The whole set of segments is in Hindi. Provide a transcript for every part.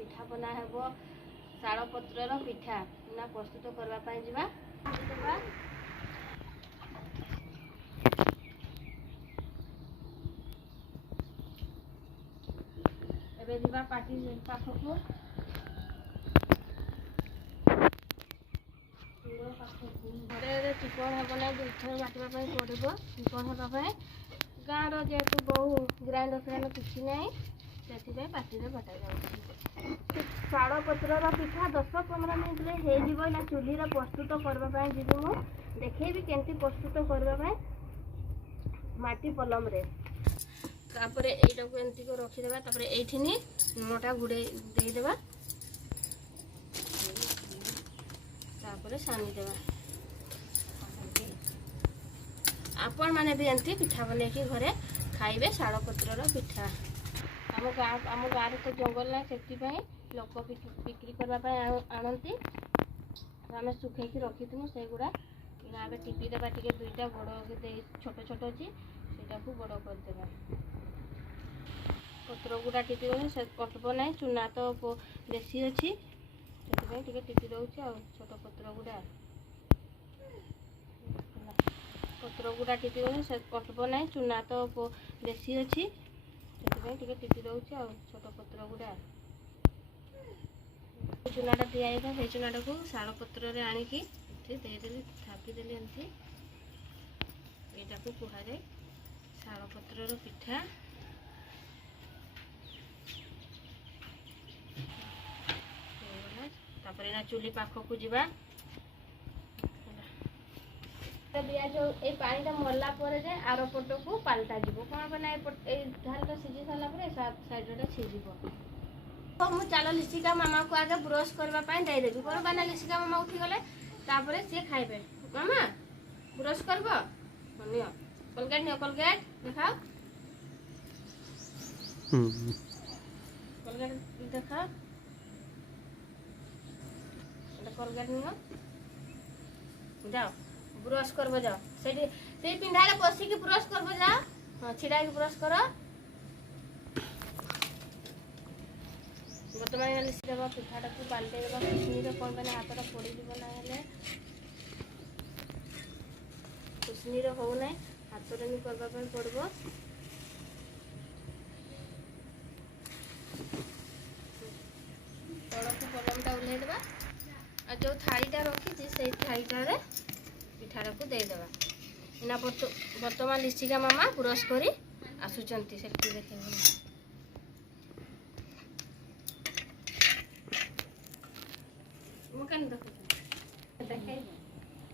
पिठा बना हेबो शाल पत्रर पिठा ना प्रस्तुत करबा पई जिबा एबे जिबा पाटी पाखकु घरे चिकन हेब ना दुई थर बाटवा पड़ो चिकन हाँपा गाँव जेहेतु बहु ग्राइंडर फ्राइंडर किसी ना से पाटी बटा जाए शाल पत्रर पिठा 10-15 मिनट हो चूल्ही प्रस्तुत करने जी देखेबी केमती प्रस्तुत करने माटी पलम रे तापर एटा को एमती को रखीदेबा तापर एठिनी लुणटा गुड़े देदेबा तापर सानी देबा आपण माने भी एमती पिठा बने कि घरे खाइबे शाल पत्रर पिठा आम गाँव तो जंगल ना से लोक बिक्री करने आणती आम सुखैकी रखीथु से गुड़ा आगे टिपीदेबा टे दुईटा बड़ छोट छोट अच्छी से बड़ करदेबा पत्र गुड़ा टिपी से कटब ना चूना तो बेसी अच्छी से टिपी दौचे आ छोट पत्र गुड़ा पत्र गुड़ा टिपी से कटब ना चूना तो बेसी अच्छी से टिपी दौचे आ छोट पत्र गुड़ा चूनाटा दिया से चूनाटा को शाल पत्र आणिकी देदेली थापिदेली एमती यहाँ को कह जाए शाल पत्रर पिठा तापर ना चूली पाखक जीवा जो ये पानीटा मरला आर पट को पाल्टा जीव कौन बना धान सीझी सारा साइड सीझ तो मुझे चल लिशिका मामा को आगे ब्रश करने देदेवी कौन बना लिशिका मामा उठी गले तापर सी खाइबे मामा ब्रश करब नियो कोलगेट नियो कोलगेट देखाओ कोलगेट देखाओ कोलगेट नियो जाओ ब्रश करब जाओ से पिंधारे बसिकी ब्रश करब जाओ हाँ छिड़ा ब्रश कर बर्तमान लिशिदेव पिठाटा को पाल्टेदेव खुशनी कौन पे हाथ पड़ीज ना खुशनी हो ना हाथ में करने पड़ो तलक पलमटा ओह्लैदेवा आ जो थालीटा रखी से थालीटारे पिठाटा को देदेवा इना बर्तमान लिशिका मामा ब्रश करी आसुचंती से देखे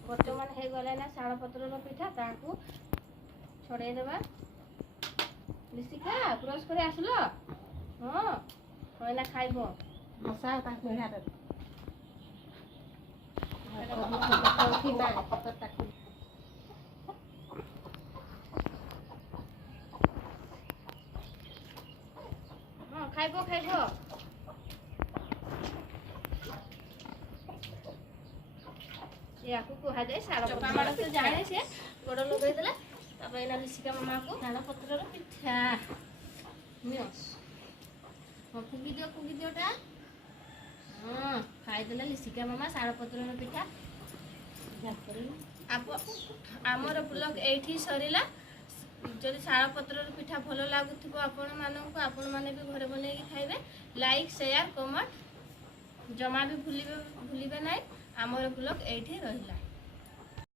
बर्तमान हो गला ना शाल पत्रर पिठा ताकू छड़े देवा लिशिका ब्रश कर आसल हाँ हाँ ना खाइब मशा हाँ खाइब खाइब या कह जाए शाल पत्र तो जाने से गोड़ लगेदेला तापर लिशिका मामा को शाल पत्रर पिठा फुगी दियोटा हाँ खाईदेला लिशिका मामा शाल पत्रर पिठा आमर ब्लॉग एठी सरीला जदि शाल पत्रर पिठा भल लगुव आपण मैंने भी घरे बन खाइबे लाइक शेयर कमेंट जमा भी भूलिबे ना आमर ब्लॉग एठी रहिला।